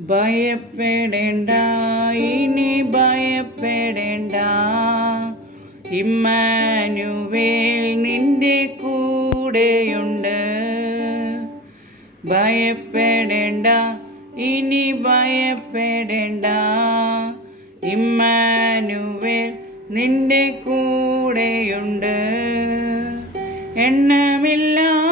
ഭയപ്പെടേണ്ട ഇനി ഭയപ്പെടേണ്ട. ഇമ്മാനുവേൽ നിന്റെ കൂടെയുണ്ട്. ഭയപ്പെടേണ്ട ഇനി ഭയപ്പെടേണ്ട. ഇമ്മാനുവേൽ നിന്റെ കൂടെയുണ്ട്. എണ്ണമില്ലാതുള്ള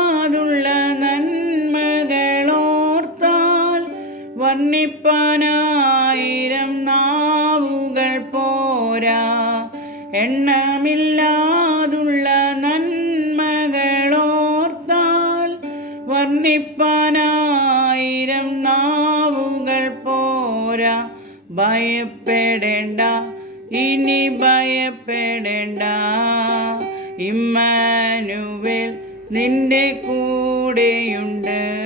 വർണിപ്പാനായിരം നാവുകൾ പോരാ. എണ്ണമില്ലാതുള്ള നന്മകളോർത്താൽ വർണിപ്പാനായിരം നാവുകൾ പോരാ. ഭയപ്പെടേണ്ട ഇനി ഭയപ്പെടേണ്ട. ഇമ്മാനുവേൽ നിന്റെ കൂടെയുണ്ട്.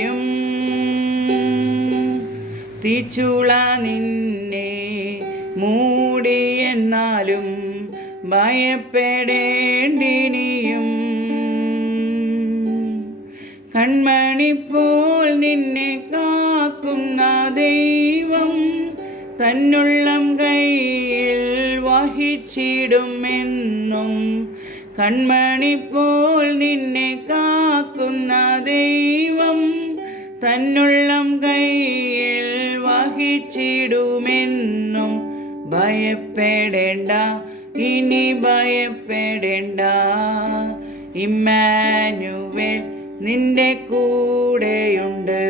തീച്ചുള നിന്നെ. മൂടിയെന്നാലും ഭയപ്പെടേണ്ടിനിയും. കൺമണിപ്പോൾ നിന്നെ കാക്കുന്ന ദൈവം തന്നുള്ളം കയ്യിൽ വഹിച്ചിടുമെന്നും. കൺമണിപ്പോൾ നിന്നെ കാക്കുന്ന ദൈവം തന്നുള്ളം കയ്യിൽ വഹിച്ചിടുമെന്നും ഭയപ്പെടേണ്ട ഇനി ഭയപ്പെടേണ്ട. ഇമ്മാനുവേൽ നിന്റെ കൂടെയുണ്ട്.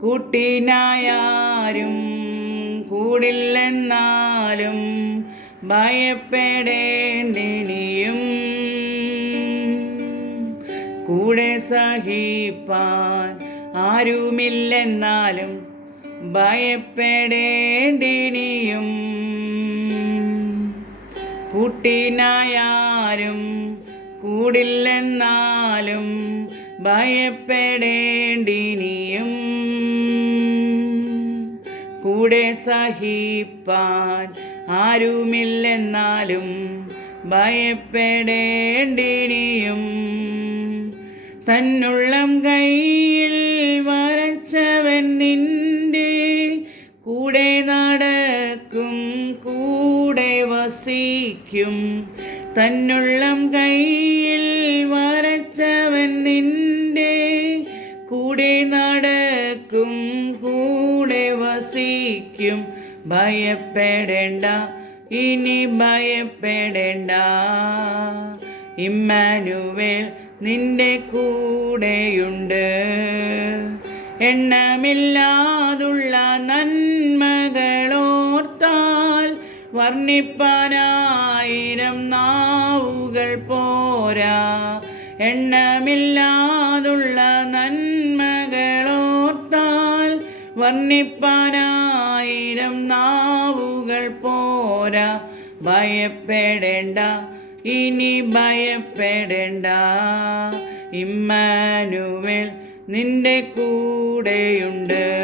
കൂട്ടിനായാരും കൂടില്ലെന്നാലും ഭയപ്പെടേണ്ടിനിയും. കൂടെ സഹിപ്പാൻ ആരുമില്ലെന്നാലും ഭയപ്പെടേണ്ടിനിയും. കൂട്ടിനായാരും കൂടില്ലെന്നാലും ഭയപ്പെടേണ്ടിനിയും. കൂടെ സഹിപ്പാൻ ആരുമില്ലെന്നാലും ഭയപ്പെടേണ്ടിനിയും. തന്നുള്ളം കയ്യിൽ വരച്ചവൻ നിന്റെ വസിക്കും തന്നുള്ളം കയ്യിൽ വരച്ചവൻ നിന്റെ കൂടെ നടക്കും കൂടെ വസിക്കും. ഭയപ്പെടേണ്ട ഇനി ഭയപ്പെടേണ്ട. ഇമ്മാനുവേൽ നിന്റെ കൂടെയുണ്ട്. എണ്ണമില്ലാതുള്ള നന്മകളോർത്താൽ വർണിപ്പാനായിരം നാവുകൾ പോരാ. എണ്ണമില്ലാതുള്ള നന്മകളോർത്താൽ വർണിപ്പാനായിരം നാവുകൾ പോരാ. ഭയപ്പെടേണ്ട ഇനി ഭയപ്പെടേണ്ട. ഇമ്മാനുവേൽ നിന്റെ കൂടെയുണ്ട്.